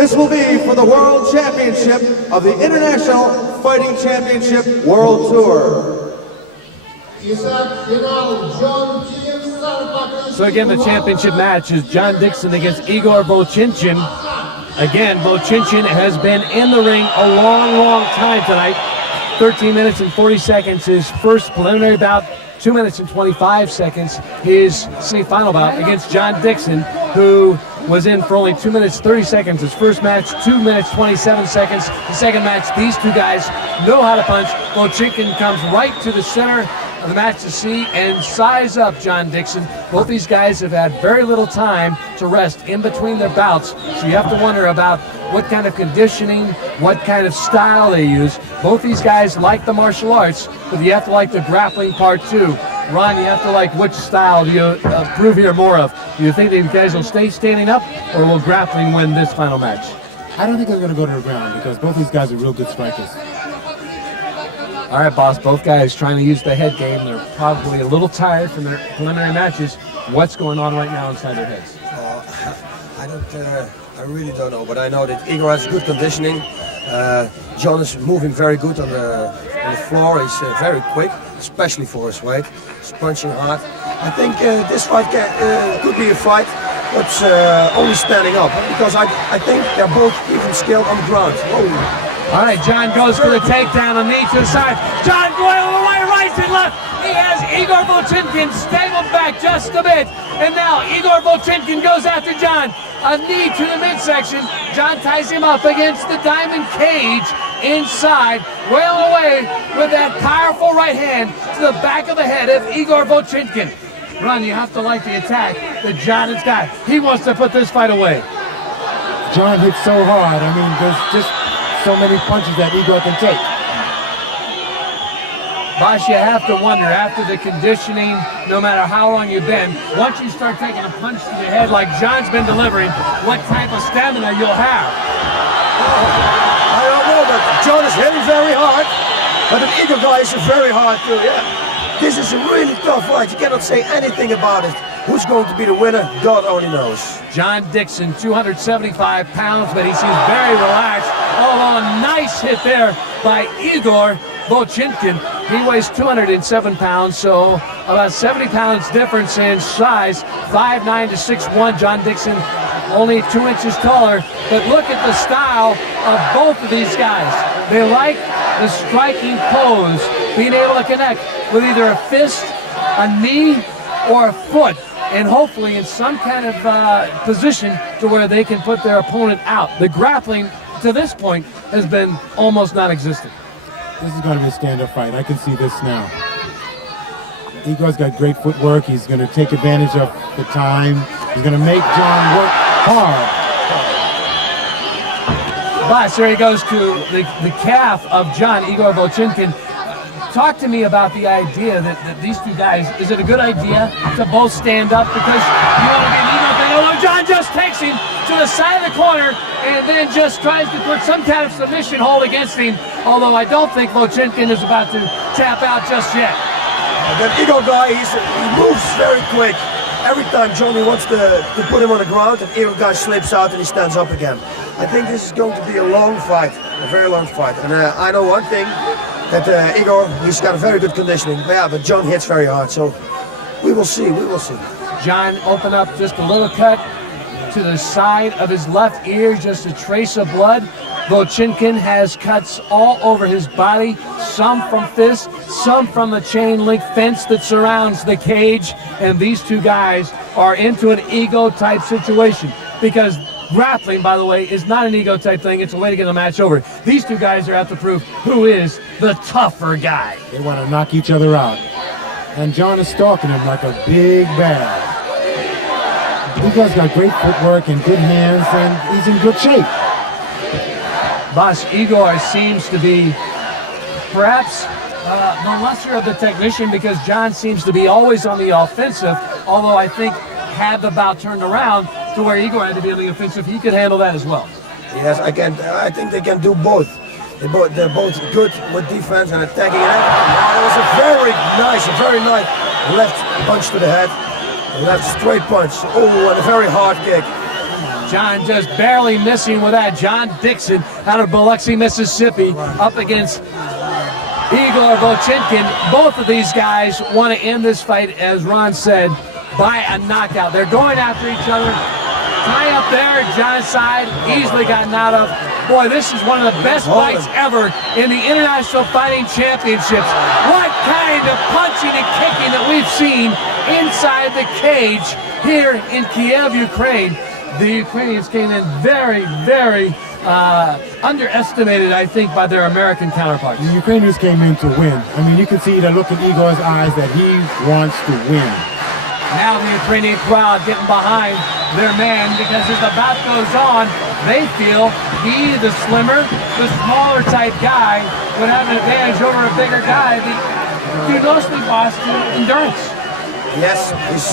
This will be for the World Championship of the International Fighting Championship World Tour. So again, the championship match is John Dixon against Igor Vovchanчин. Again, Vovchanчин has been in the ring a long time tonight. 13 minutes and 40 seconds his first preliminary bout. 2 minutes and 25 seconds his semi-final bout against John Dixon, who was in for only 2 minutes 30 seconds his first match, 2 minutes 27 seconds the second match. These two guys know how to punch. Vovchanчин comes right to the center of the match to see and size up John Dixon. Both these guys have had very little time to rest in between their bouts, so you have to wonder about what kind of conditioning, what kind of style they use. Both these guys like the martial arts, but you have to like the grappling part too. Ron, you have to like which style do you approve here more of? Do you think these guys will stay standing up, or will grappling win this final match? I don't think they're going to go to the ground because both these guys are real good strikers. All right, boss, both guys trying to use the head game. They're probably a little tired from their preliminary matches. What's going on right now inside their heads? I really don't know, but I know that Igor has good conditioning. John is moving very good on the floor. He's very quick, especially for his weight. He's punching hard. I think this fight could be a fight that's only standing up, because I think they're both even skilled on the ground. Oh. All right, John goes for the takedown, a knee to the side. John going all the way, right and left. He has Igor Vovchanчин staggered back just a bit. And now Igor Vovchanчин goes after John. A knee to the midsection. John ties him up against the diamond cage inside, wailing away with that powerful right hand to the back of the head of Igor Vovchanчин. Ron, you have to like the attack that John has got. He wants to put this fight away. John hits so hard. I mean, there's just so many punches that Igor can take. Boss, you have to wonder, after the conditioning, no matter how long you've been, once you start taking a punch to the head like John's been delivering, what type of stamina you'll have. I don't know, but John is hitting very hard. But the Igor guy is very hard too, yeah. This is a really tough fight. You cannot say anything about it. Who's going to be the winner? God only knows. John Dixon, 275 pounds, but he seems very relaxed. Oh, a nice hit there by Igor Vovchanчин. He weighs 207 pounds, so about 70 pounds difference in size. 5'9" to 6'1". John Dixon only 2 inches taller. But look at the style of both of these guys. They like the striking pose, being able to connect with either a fist, a knee, or a foot, and hopefully in some kind of position to where they can put their opponent out. The grappling to this point has been almost non-existent. This is going to be a stand-up fight. I can see this now. Igor's got great footwork. He's going to take advantage of the time. He's going to make John work hard. Boss, there he goes to the calf of John, Igor Vovchanчин. Talk to me about the idea that these two guys, is it a good idea to both stand up? Because you want to get an ego thing. Although John just takes him to the side of the corner and then just tries to put some kind of submission hold against him. Although I don't think Vovchanчин is about to tap out just yet. That Igor guy, he moves very quick. Every time Johnny wants to put him on the ground, and Igor guy slips out and he stands up again. I think this is going to be a long fight, a very long fight. And I know one thing, that Igor, he's got a very good conditioning. But John hits very hard, so we will see, we will see. John opened up just a little cut to the side of his left ear, just a trace of blood. Vovchanчин has cuts all over his body, some from fists, some from the chain link fence that surrounds the cage. And these two guys are into an ego type situation, because grappling, by the way, is not an ego type thing. It's a way to get a match over. These two guys are out to prove who is the tougher guy. They want to knock each other out. And John is stalking him like a big bag. Igor's got great footwork and good hands, and he's in good shape. Boss, Igor seems to be perhaps the lesser of the technician, because John seems to be always on the offensive, although I think had the bout turned around to where Igor had to be on the offensive, he could handle that as well. Yes, I think they can do both. They're both good with defense and attacking. That was a very nice left punch to the head. A left straight punch. Oh, and a very hard kick. John just barely missing with that. John Dixon out of Biloxi, Mississippi, up against Igor Vovchankin. Both of these guys want to end this fight, as Ron said, by a knockout. They're going after each other. Tie up there, John's side, easily gotten out of. Boy, this is one of the best fights ever in the International Fighting Championships. What kind of punching and kicking that we've seen inside the cage here in Kiev, Ukraine. The Ukrainians came in very, very underestimated, I think, by their American counterparts. The Ukrainians came in to win. I mean, you can see the look in Igor's eyes that he wants to win. Now the Ukrainian crowd getting behind their man, because as the bout goes on, they feel he, the slimmer, the smaller type guy, would have an advantage over a bigger guy. He mostly lost to endurance. Yes, his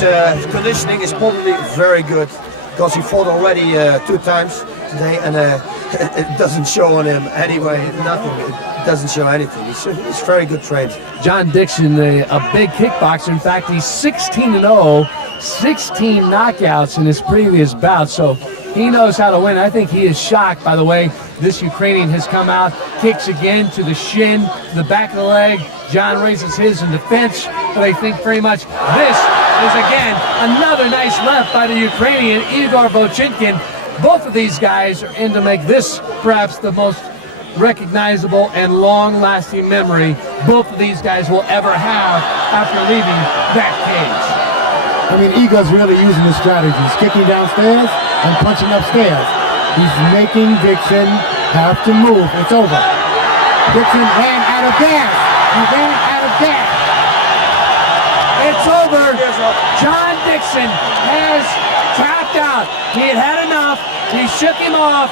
conditioning is probably very good, because he fought already 2 times today, and it doesn't show on him anyway, nothing. It doesn't show anything. He's very good trained. John Dixon, a big kickboxer. In fact, he's 16-0, 16 knockouts in his previous bout, so he knows how to win. I think he is shocked by the way this Ukrainian has come out, kicks again to the shin, to the back of the leg. John raises his in defense, but I think very much this is, again, another nice left by the Ukrainian, Igor Vovchankin. Both of these guys are in to make this perhaps the most recognizable and long-lasting memory both of these guys will ever have after leaving that cage. I mean, Igor's really using his strategies, kicking downstairs and punching upstairs. He's making Dixon have to move. It's over. Dixon ran out of gas. He ran out of gas. It's over. John Dixon has tapped out. He had had enough. He shook him off.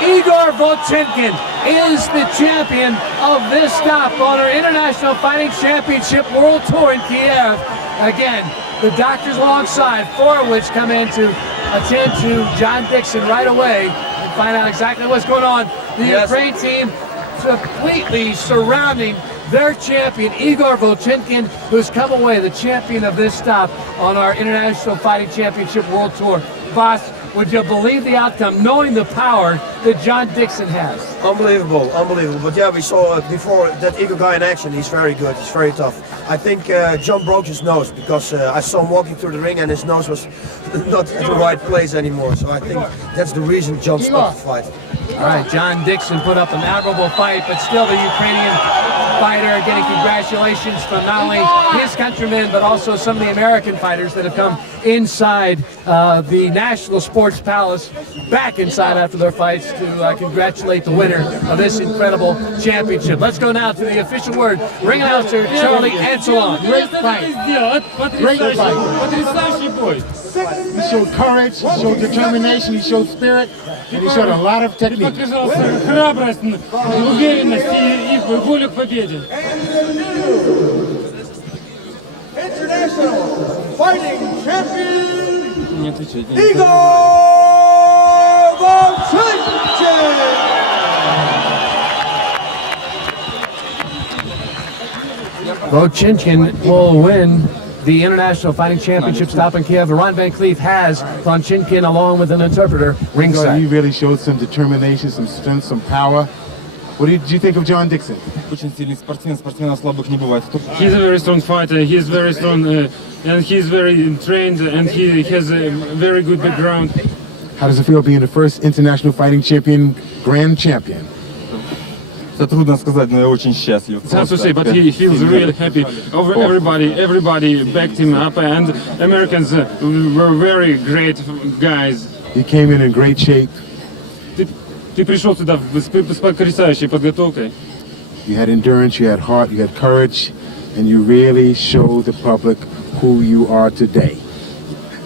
Igor Vovchankin is the champion of this stop on our International Fighting Championship World Tour in Kiev. Again, the doctors alongside, 4 of which come in to attend to John Dixon right away and find out exactly what's going on. The Ukraine team completely surrounding their champion, Igor Vovchankin, who's come away the champion of this stop on our International Fighting Championship World Tour. Boss, would you believe the outcome, knowing the power that John Dixon has? Unbelievable, unbelievable. But yeah, we saw before that Igor guy in action. He's very good, he's very tough. I think John broke his nose, because I saw him walking through the ring and his nose was not at the right place anymore. So I think that's the reason John stopped the fight. All right, John Dixon put up an admirable fight, but still the Ukrainian fighter getting congratulations from not only his countrymen, but also some of the American fighters that have come inside the National Sports Palace, back inside after their fights to congratulate the winner of this incredible championship. Let's go now to the official word. Ring announcer Charlie Anselon. Great fight. Great fight. He showed courage, he showed determination, he showed spirit, and he showed a lot of technique. Храбрость, уверенность и волю к победе. International Fighting Champion Не отвечай. Igor Vovchankin. Vovchankin will win the International Fighting Championship stop in Kiev. Ron Van Cleef has Vovchankin along with an interpreter ringside. He really showed some determination, some strength, some power. What did you think of John Dixon? Очень сильный спортсмен, спортсменов слабых не бывает. He's a very strong fighter, he's very strong and he's very trained and he has a very good background. How does it feel being the first international fighting champion, grand champion? Это трудно сказать, но я очень счастлив. It's hard to say, but he feels really happy. Everybody backed him up, and Americans were very great guys. He came in great shape. Ты пришел сюда с потрясающей подготовкой. You had endurance, you had heart, you had courage, and you really showed the public who you are today.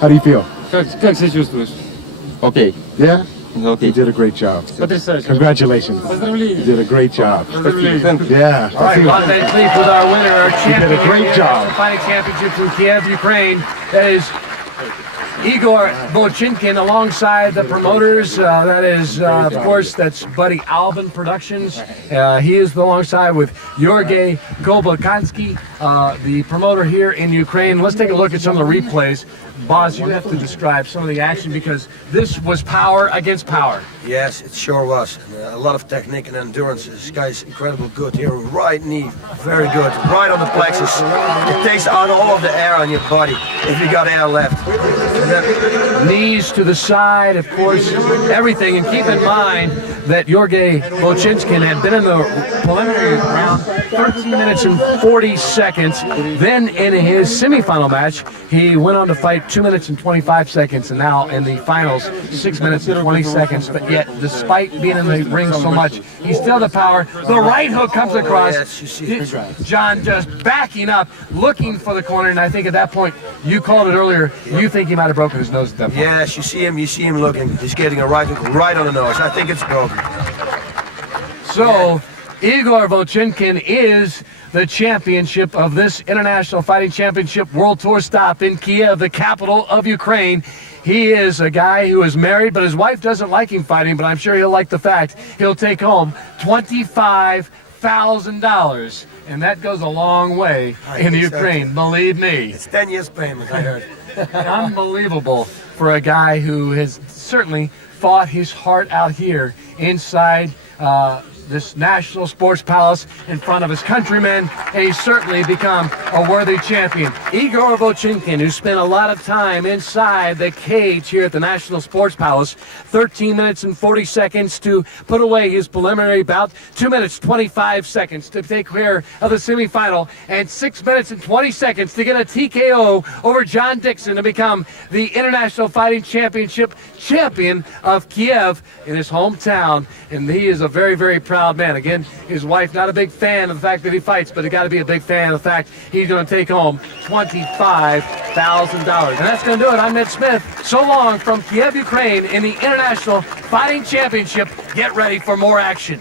How do you feel? Как себя чувствуешь? Okay. Yeah? Okay. You did a great job. Потрясающе. Congratulations. Поздравления. You did a great job. Поздравления. Yeah. All right, Ron Van Cleef with our winner, our champion did a great of the job. International Fighting Championship from Kiev, Ukraine. That is Igor Vovchankin alongside the promoters. That is, of course, that's Buddy Alvin Productions. He is alongside with Yorgey Kobokansky, the promoter here in Ukraine. Let's take a look at some of the replays. Boz, you have to describe some of the action because this was power against power. Yes, it sure was. A lot of technique and endurance. This guy's incredible good here. Right knee, very good. Right on the plexus. It takes out all of the air on your body if you got air left. Knees to the side, of course, everything. And keep in mind that Jorge Vovchanчин had been in the preliminary round 13 minutes and 40 seconds. Then in his semifinal match, he went on to fight 2 minutes and 25 seconds. And now in the finals, 6 minutes and 20 seconds. But yet, despite being in the ring so much, he's still the power. The right hook comes across. John just backing up, looking for the corner. And I think at that point, you called it earlier, you think he might have broken his nose at that point. Yes, you see him looking. He's getting a right hook right on the nose. I think it's broken. So, Igor Vovchanчин is the championship of this International Fighting Championship World Tour stop in Kiev, the capital of Ukraine. He is a guy who is married, but his wife doesn't like him fighting, but I'm sure he'll like the fact he'll take home $25,000. And that goes a long way in Ukraine, believe me. It's 10 years payment, I heard. Unbelievable for a guy who has certainly fought his heart out here inside this National Sports Palace in front of his countrymen, and he's certainly become a worthy champion. Igor Vovchanчин, who spent a lot of time inside the cage here at the National Sports Palace, 13 minutes and 40 seconds to put away his preliminary bout, 2 minutes 25 seconds to take care of the semifinal, and 6 minutes and 20 seconds to get a TKO over John Dixon to become the International Fighting Championship champion of Kiev in his hometown. And he is a very, very proud man. Again, his wife not a big fan of the fact that he fights, but he got to be a big fan of the fact he's going to take home $25,000. And that's going to do it. I'm Ned Smith. So long from Kiev, Ukraine in the International Fighting Championship. Get ready for more action.